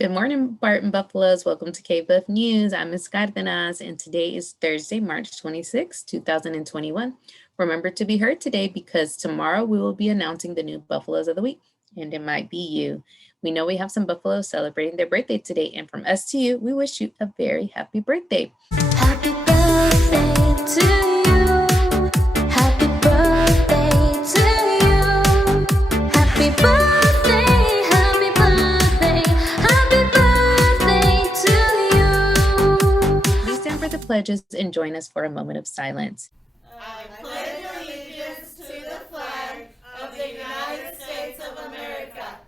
Good morning, Barton Buffaloes. Welcome to KBuff News. I'm Ms. Cardenas, and today is Thursday, March 26, 2021. Remember to be heard today because tomorrow we will be announcing the new Buffaloes of the week, and it might be you. We know we have some Buffaloes celebrating their birthday today, and from us to you, we wish you a very happy birthday. Happy birthday to you. Happy birthday to you. Happy birthday, happy birthday, happy birthday to you. Please stand for the pledges and join us for a moment of silence. I pledge allegiance to the flag of the United States of America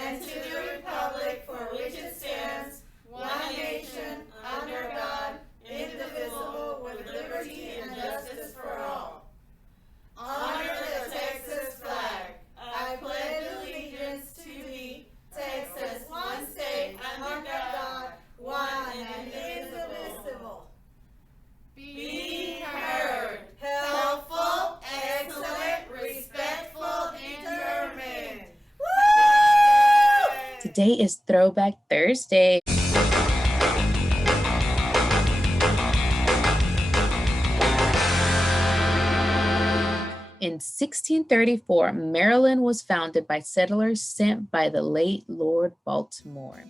and to the republic for which it stands, one nation, under God, indivisible, with liberty and justice for all. Honor the Texas flag. I pledge allegiance to thee, Texas, one state, under God, one and indivisible. Be heard. Helpful, excellent, respectful, determined. Woo! Today is Throwback Thursday. In 1634, Maryland was founded by settlers sent by the late Lord Baltimore.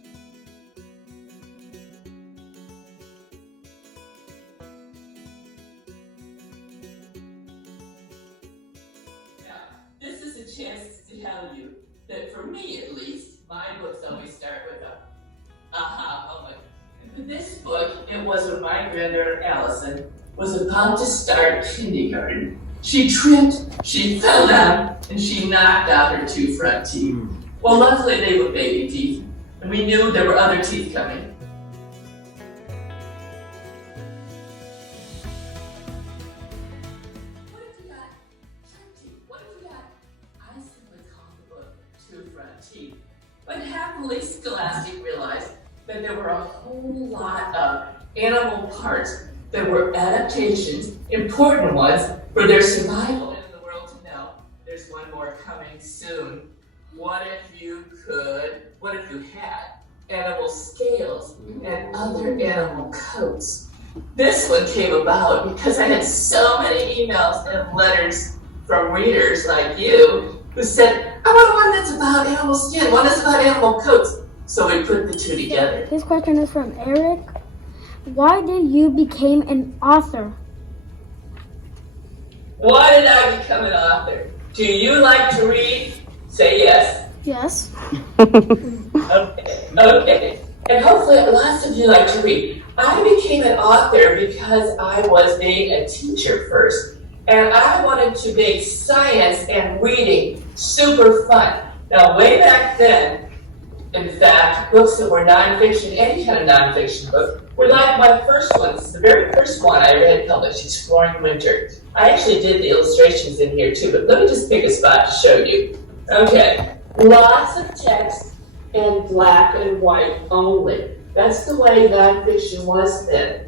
This is a chance to tell you that for me at least, my books always start with a aha moment. For this book, it was when my granddaughter Allison was about to start kindergarten. She tripped, she fell down, and she knocked out her two front teeth. Well, luckily they were baby teeth, and we knew there were other teeth coming. What if you got front teeth? What if you got, I simply call the book Two Front Teeth. But happily, Scholastic realized that there were a whole lot of animal parts that were adaptations, important ones, for their survival in the world to know. There's one more coming soon. What if you had animal scales and other animal coats? This one came about because I had so many emails and letters from readers like you who said, I want one that's about animal skin, one that's about animal coats. So we put the two together. This question is from Eric. Why did you become an author? Why did I become an author? Do you like to read? Say yes. Yes. Okay. And hopefully lots of you like to read. I became an author because I was being a teacher first. And I wanted to make science and reading super fun. Now, way back then, in fact, books that were nonfiction, any kind of nonfiction book, were like my first ones. The very first one I ever had published, Exploring Winter. I actually did the illustrations in here too, but let me just pick a spot to show you. Okay, lots of text and black and white only. That's the way nonfiction was then.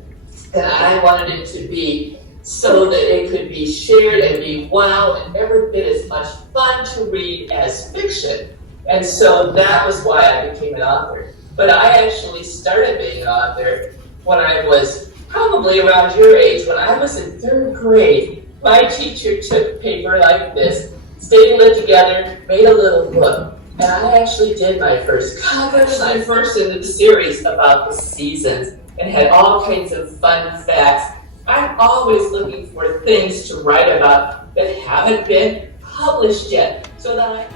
And I wanted it to be so that it could be shared and be wow and never been as much fun to read as fiction. And so that was why I became an author. But I actually started being an author when I was probably around your age. When I was in third grade, my teacher took paper like this, stapled it together, made a little book. And I actually did my first cover, my first in the series about the seasons, and had all kinds of fun facts. I'm always looking for things to write about that haven't been published yet, so that I...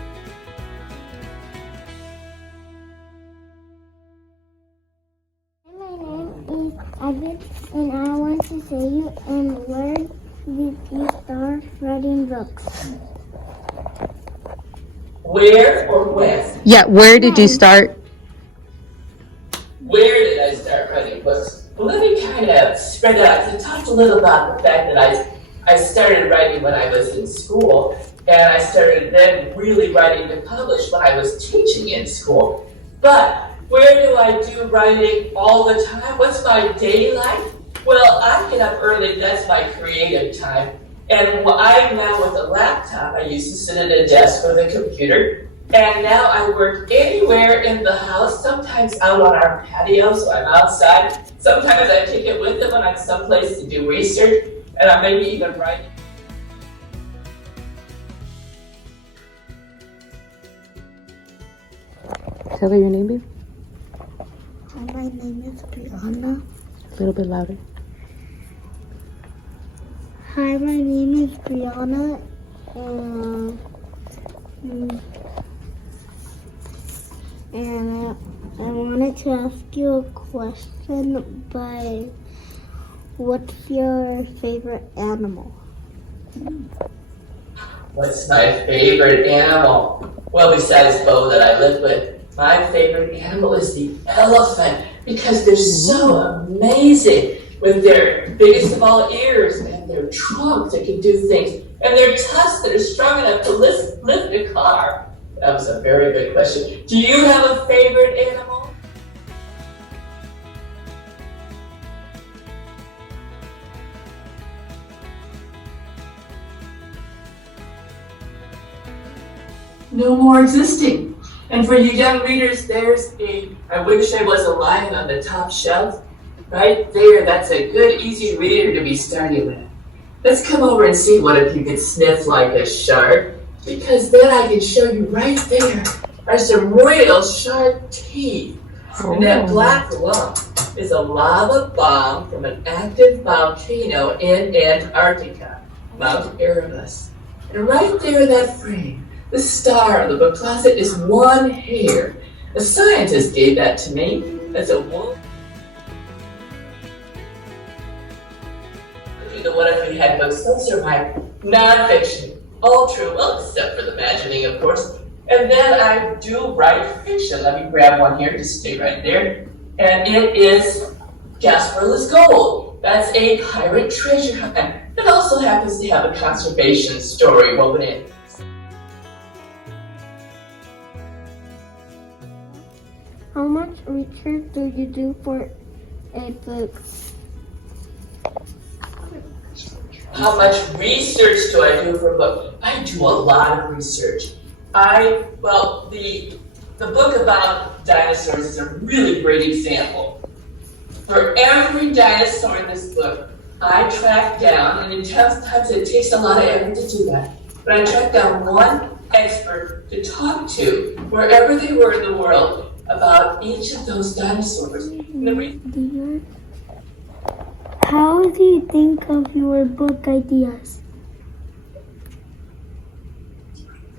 My name is Abby, and I want to say you, and where did you start writing books? Where or when? Yeah, where did you start? Where did I start writing books? Well, let me kind of spread it out. I talked a little about the fact that I started writing when I was in school, and I started then really writing to publish when I was teaching in school. But where do I do writing all the time? What's my day like? Well, I get up early, that's my creative time. And I'm now with a laptop. I used to sit at a desk with a computer, And now I work anywhere in the house, sometimes out on our patio, so I'm outside. Sometimes I take it with them when I'm someplace to do research, and I maybe even write. Tell her your name, babe. Hi, my name is Brianna. A little bit louder. Hi, my name is Brianna. And I wanted to ask you a question by what's your favorite animal? What's my favorite animal? Well, besides Bo that I live with, my favorite animal is the elephant because they're so amazing with their biggest of all ears and their trunk that can do things and their tusks that are strong enough to lift a car. That was a very good question. Do you have a favorite animal? No more existing. And for you young readers, there's I wish I was a lion on the top shelf. Right there, that's a good, easy reader to be starting with. Let's come over and see what if you could sniff like a shark, because then I can show you right there are some real sharp teeth. And that black lump is a lava bomb from an active volcano in Antarctica, Mount Erebus. And right there in that frame, the star of the book closet is one hair. A scientist gave that to me. That's a woman. The What If You Had books, those are my nonfiction. All true, well, except for the imagining, of course. And then I do write fiction. Let me grab one here, just stay right there. And it is Gasparilla Gold. That's a pirate treasure hunt. It also happens to have a conservation story woven in. How much research do you do for a book? How much research do I do for a book? I do a lot of research. The book about dinosaurs is a really great example. For every dinosaur in this book, I track down, and sometimes it takes a lot of effort to do that, but I track down one expert to talk to wherever they were in the world about each of those dinosaurs. And the reason How do you think of your book ideas?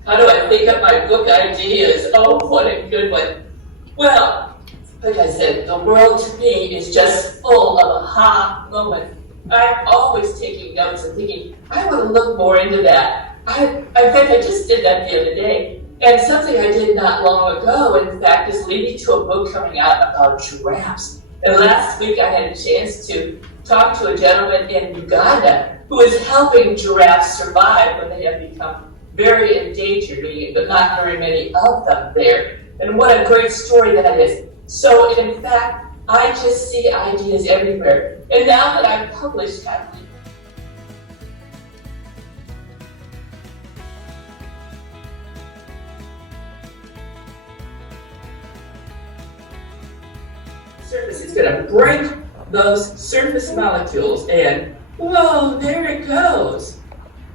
How do I think up my book ideas? Oh, what a good one. Well, like I said, the world to me is just full of aha moments. I'm always taking notes and thinking, I want to look more into that. In fact, I just did that the other day. And something I did not long ago, in fact, is leading to a book coming out about giraffes. And last week I had a chance to talk to a gentleman in Uganda who is helping giraffes survive when they have become very endangered, but not very many of them there. And what a great story that is. So in fact, I just see ideas everywhere. And now that I've published Kathleen, surface is going to break those surface molecules and whoa, there it goes,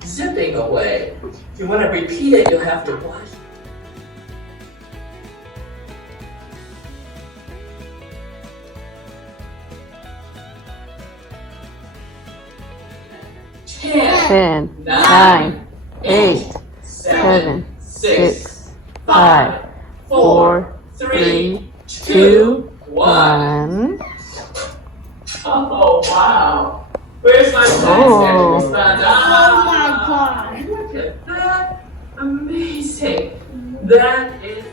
zipping away. If you want to repeat it, you'll have to watch. Ten, 9, 8, 7, 6, 5, 4, 3, 2, 1. 1. Oh, wow. Where's my Oh. response? Oh my God. Look at that. Amazing. That is.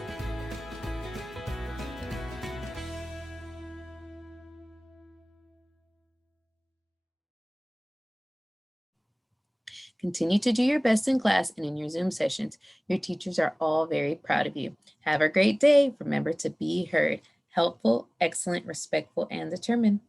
Continue to do your best in class and in your Zoom sessions. Your teachers are all very proud of you. Have a great day. Remember to be heard. Helpful, excellent, respectful, and determined.